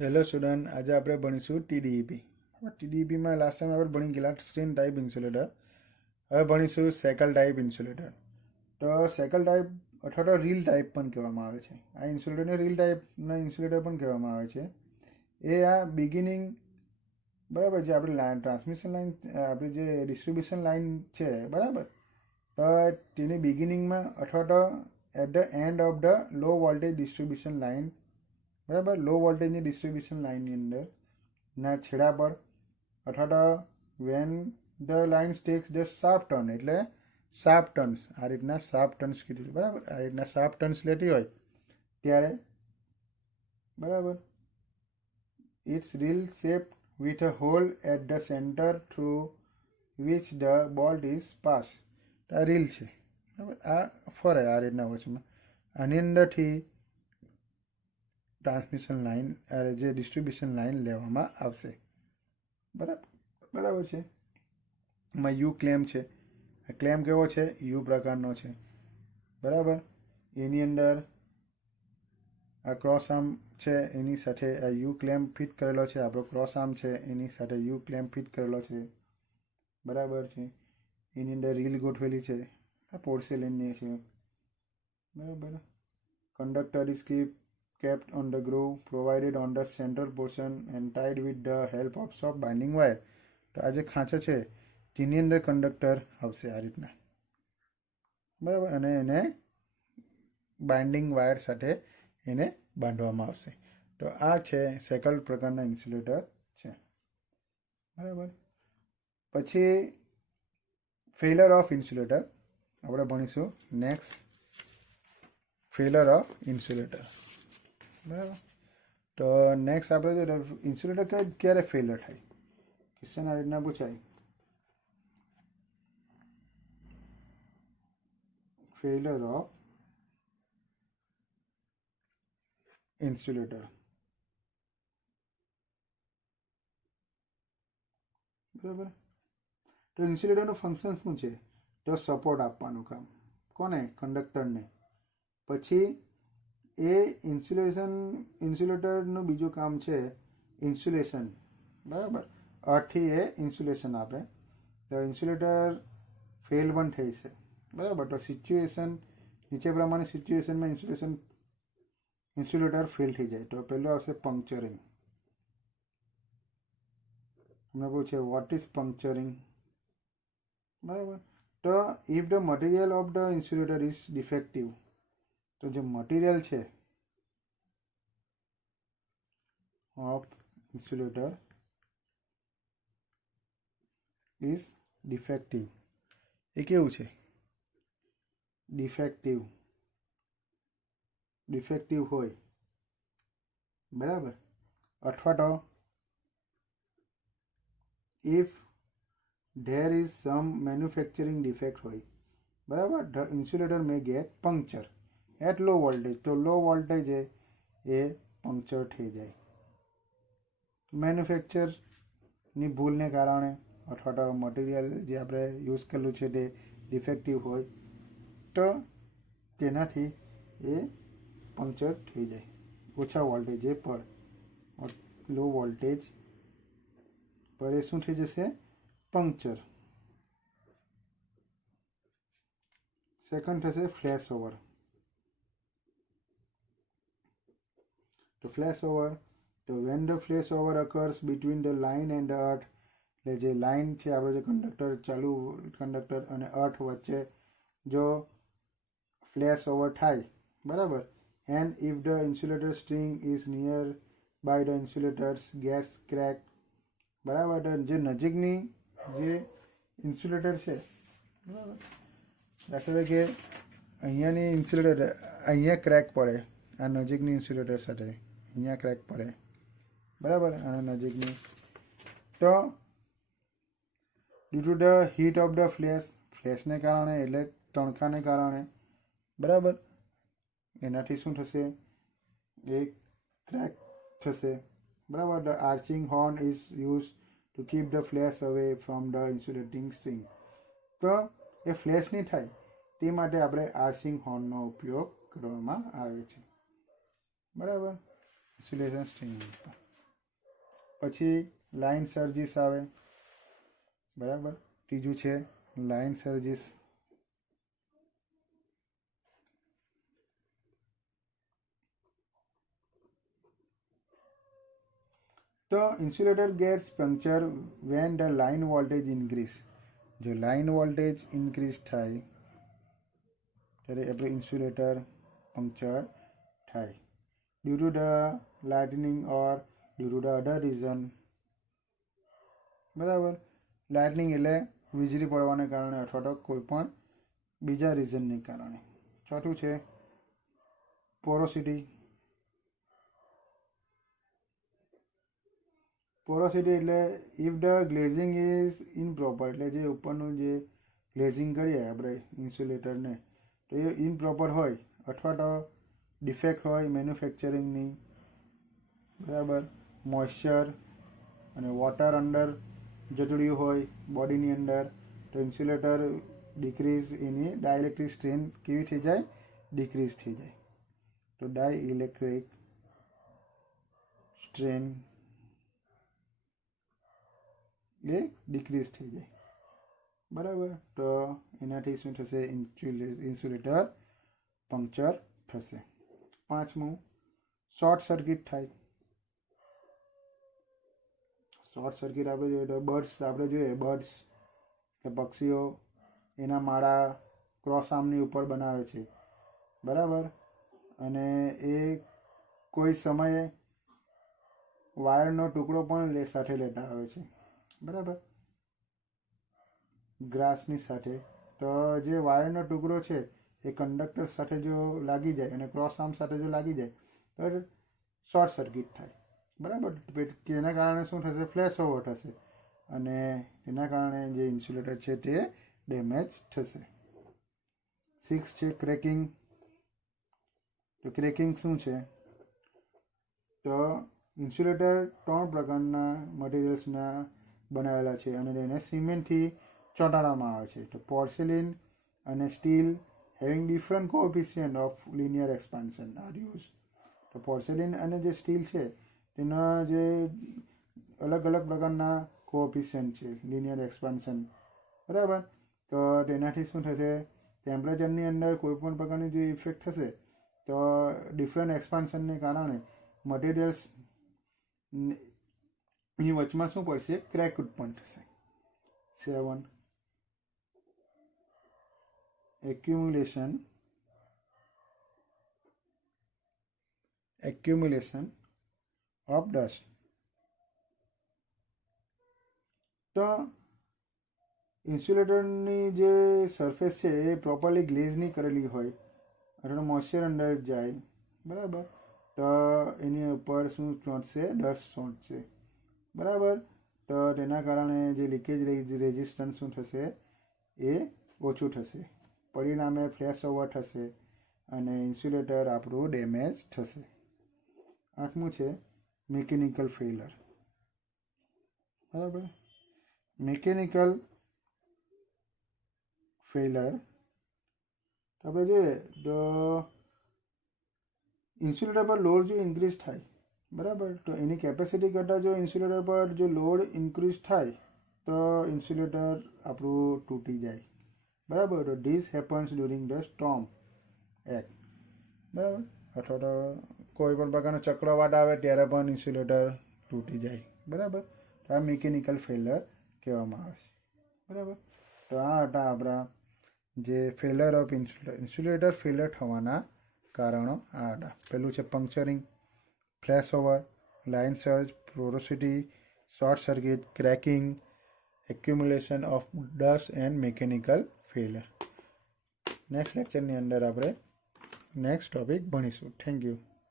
Hello student, આજે આપણે ભણીશું ટીડીઈપી. ટીડીઈપીમાં last time આપણે ભણી ગયેલા સ્ટ્રેન ટાઈપ ઇન્સ્યુલેટર. હવે ભણીશું સેકલ ટાઈપ ઇન્સ્યુલેટર. તો સેકલ ટાઈપ અથવા તો રીલ ટાઈપ પણ કહેવામાં આવે છે. આ ઇન્સ્યુલેટરને રીલ ટાઈપના ઇન્સ્યુલેટર પણ કહેવામાં આવે છે. એ આ બિગિનિંગ બરાબર, જે આપણે ટ્રાન્સમિશન લાઇન, આપણી જે ડિસ્ટ્રીબ્યુશન લાઇન છે બરાબર, તો તેની બિગિનિંગમાં અથવા તો at the end of the low voltage distribution line, બરાબર, લો વોલ્ટેજની ડિસ્ટ્રીબ્યુશન લાઇનની અંદર ના છેડા પર અથવા તો van the line tax the sharp turn, એટલે શાર્પ ટર્ન્સ, આ રીતના શાર્પ ટર્ન્સ કીધું બરાબર, આ રીતના શાર્પ ટર્ન્સ લેતી હોય ત્યારે બરાબર, it's reel shape with a hole at the centre through which the bolt is pass. આ રીલ છે બરાબર, આ ફરે આ રીતના વચમાં, આની અંદરથી ટ્રાન્સમિશન લાઇન, જે ડિસ્ટ્રીબ્યુશન લાઇન લેવામાં આવશે બરાબર છે. એમાં યુ ક્લેમ છે. ક્લેમ કેવો છે? યુ પ્રકારનો છે બરાબર. એની અંદર આ ક્રોસ આર્મ છે, એની સાથે આ યુ ક્લેમ ફિટ કરેલો છે. આપણો ક્રોસ આર્મ છે, એની સાથે યુ ક્લેમ ફિટ કરેલો છે બરાબર છે. એની અંદર રીલ ગોઠવેલી છે, આ પોર્સેલેનની છે બરાબર. Conductor is kept on the groove provided on the central portion and tied with the help of soft binding wire. તો આ જે ખાંચો છે તેની અંદર કંડક્ટર આવશે આ રીતના બરાબર, અને એને બાઇન્ડિંગ વાયર સાથે એને બાંધવામાં આવશે. તો આ છે સેકલ પ્રકારના ઇન્સ્યુલેટર છે બરાબર. પછી ફેલર ઓફ ઇન્સ્યુલેટર આપણે ભણીશું. નેક્સ્ટ, ફેલર ઓફ ઇન્સ્યુલેટર બરાબર. તો નેક્સ્ટ આપણે જો ઇન્સ્યુલેટર ક્યારે ફેલર થાય, ક્વેશ્ચન આ રીતના પૂછાય. ફેલર ઓફ ઇન્સ્યુલેટર બરાબર. તો ઇન્સ્યુલેટરનું ફંક્શન શું છે? તો સપોર્ટ આપવાનું કામ. કોને? કંડક્ટરને. પછી એ ઇન્સ્યુલેટરનું બીજું કામ છે ઇન્સ્યુલેશન બરાબર. અર્થથી એ ઇન્સ્યુલેશન આપે. તો ઇન્સ્યુલેટર ફેલ પણ થઈ છે બરાબર. તો સિચ્યુએશન નીચે પ્રમાણે સિચ્યુએશનમાં ઇન્સ્યુલેટર ફેલ થઈ જાય તો પહેલું આવશે પંક્ચરિંગ. તમને પૂછે વોટ ઇઝ પંક્ચરિંગ બરાબર. તો if the material of the insulator is defective, તો જે મટીરિયલ છે ઓફ ઇન્સ્યુલેટર ઇઝ ડિફેક્ટિવ. એ કેવું છે? ડિફેક્ટિવ હોય બરાબર. અથવા તો if there is some manufacturing defect હોય બરાબર, the insulator may get puncture at low voltage. તો લો વોલ્ટેજ એ પંક્ચર થઈ જાય મેન્યુફેક્ચરની ભૂલને કારણે, અથવા તો મટીરિયલ જે આપણે યુઝ કરેલું છે તે ડિફેક્ટિવ હોય તો તેનાથી એ પંક્ચર થઈ જાય. ઓછા વોલ્ટેજ પર, લો વોલ્ટેજ પર એ શું થઈ જશે? પંક્ચર. સેકન્ડ થશે ફ્લેશ ઓવર. તો ફ્લેશ ઓવર, તો when the flash over occurs between the line and the earth, એટલે જે લાઇન છે આપણો જે કંડક્ટર, ચાલુ કંડક્ટર અને અર્થ વચ્ચે જો ફ્લેશ ઓવર થાય બરાબર, and if the insulator string is near by the insulators gets crack બરાબર. જે નજીકની જે ઇન્સ્યુલેટર છે બરાબર, દાખલા કે અહીંયાની ઇન્સ્યુલેટર અહીંયા ક્રેક પડે, આ નજીકની ઇન્સ્યુલેટર સાથે અહીંયા ક્રેક પડે બરાબર, અને નજીકની, તો due to the heat of the ફ્લેશને કારણે, એટલે તણખાને કારણે બરાબર, એનાથી શું થશે? એ ક્રેક થશે બરાબર. The arching horn is use to keep the flash away from the insulating string. તો એ ફ્લેશ નહીં થાય તે માટે આપણે આર્ચિંગ હોર્નનો ઉપયોગ કરવામાં આવે છે બરાબર, ઇન્સ્યુલેશન સ્ટ્રિંગ. પછી લાઇન સર્જીસ આવે, બરાબર. ત્રીજું છે લાઇન સર્જીસ. તો insulator gets puncture when the line voltage increase. જો લાઇન વોલ્ટેજ ઇન્ક્રીઝ થાય ત્યારે આપણે ઇન્સ્યુલેટર પંક્ચર થાય due to the lightning or due to the other reason. બરાબર. લાઇટનિંગ એટલે વીજળી પડવાને કારણે અથવા તો કોઈ પણ બીજા રીઝનને કારણે. ચોથું છે પોરોસિટી. પોરોસિટી એટલે ઇફ ધ ગ્લેઝિંગ ઇઝ ઇનપ્રોપર, એટલે જે ઉપરનું જે ગ્લેઝિંગ કરીએ આપણે ઇન્સ્યુલેટરને તો એ ઇનપ્રોપર હોય અથવા તો ડિફેક્ટ હોય મેન્યુફેક્ચરિંગની, બરાબર. મોઇશ્ચર અને વોટર અંદર જતું રહ્યું હોય બોડીની અંદર તો ઇન્સ્યુલેટર ડિક્રીઝ, એની ડાઇલેક્ટ્રિક સ્ટ્રેન્થ કેવી થઈ જાય? ડિક્રીઝ થઈ જાય. તો ડાઇલેક્ટ્રિક સ્ટ્રેન્થ એ ડિક્રીઝ થઈ જાય, બરાબર. તો એનાથી શું થશે? ઇન્સ્યુલેટર પંક્ચર થશે. પાંચમું શોર્ટ સર્કિટ થાય. શોર્ટ સર્કિટ આપણે જોઈએ તો બર્ડ્સ કે પક્ષીઓ એના માળા ક્રોસ આર્મની ઉપર બનાવે છે, બરાબર. અને એ કોઈ સમયે વાયરનો ટુકડો પણ સાથે લેતા આવે છે, બરાબર, ગ્રાસની સાથે. તો જે વાયરનો ટુકડો છે એ કંડક્ટર સાથે જો લાગી જાય અને ક્રોસ આર્મ સાથે જો લાગી જાય તો શોર્ટ સર્કિટ થાય, બરાબર. તેના કારણે શું થશે? ફ્લેશ ઓવર થશે અને તેના કારણે જે ઇન્સ્યુલેટર છે તે ડેમેજ થશે. 6 છે ક્રેકિંગ. તો ક્રેકિંગ શું છે? તો ઇન્સ્યુલેટર 3 પ્રકારના મટીરિયલ્સના બનાવેલા છે અને તેને સિમેન્ટથી ચોંટાડવામાં આવે છે. તો પોર્સેલિન અને steel having different coefficient of linear expansion are use. તો પોર્સેલિન અને જે સ્ટીલ છે તેના જે અલગ અલગ પ્રકારના કોએફિશિયન્ટ છે લિનિયર એક્સપાન્શન, બરાબર. તો તેનાથી શું થશે? ટેમ્પરેચરની અંદર કોઈ પણ પ્રકારની જે ઇફેક્ટ થશે તો ડિફરન્ટ એક્સપાન્શનને કારણે મટીરિયલ્સ ની વચમાં શું પડશે? ક્રેક ઉત્પન્ન થશે. 7 accumulation of dust. તો ઇન્સ્યુલેટરની જે સરફેસ છે એ પ્રોપરલી ગ્લેઝ નહીં કરેલી હોય અથવા મોઇશ્ચર અંદર જાય, બરાબર. તો એની ઉપર શું ચોંટશે? ડસ્ટ ચોંટશે, બરાબર. તો તેના કારણે જે લીકેજ રેઝિસ્ટન્સ શું થશે? એ ઓછું થશે. પરિણામે ફ્લેશ ઓવર થશે અને ઇન્સ્યુલેટર આપણું ડેમેજ થશે. 8મું છે મિકેનિકલ ફેલર, બરાબર. મિકેનિકલ ફેલર આપણે જોઈએ તો ઇન્સ્યુલેટર પર લોડ જો ઇન્ક્રીઝ થાય, બરાબર, તો એની કેપેસિટી કરતાં જો ઇન્સ્યુલેટર પર જો લોડ ઇન્ક્રીઝ થાય તો ઇન્સ્યુલેટર આપણું તૂટી જાય, બરાબર. તો this happens during the storm act, બરાબર. અથવા તો કોઈ પણ પ્રકારનો ચક્રવાત આવે ત્યારે પણ ઇન્સ્યુલેટર તૂટી જાય, બરાબર. તો આ મિકેનિકલ ફેલર કહેવામાં આવે છે, બરાબર. તો આ હતા આપણા જે ફેલર ઓફ ઇન્સ્યુલેટર ફેલર થવાના કારણો. આ હતા. પહેલું છે puncturing, flash over, line surge, porosity, short circuit, cracking, accumulation of dust and mechanical failure. Next લેક્ચરની અંદર આપણે નેક્સ્ટ ટોપિક ભણીશું. Thank you.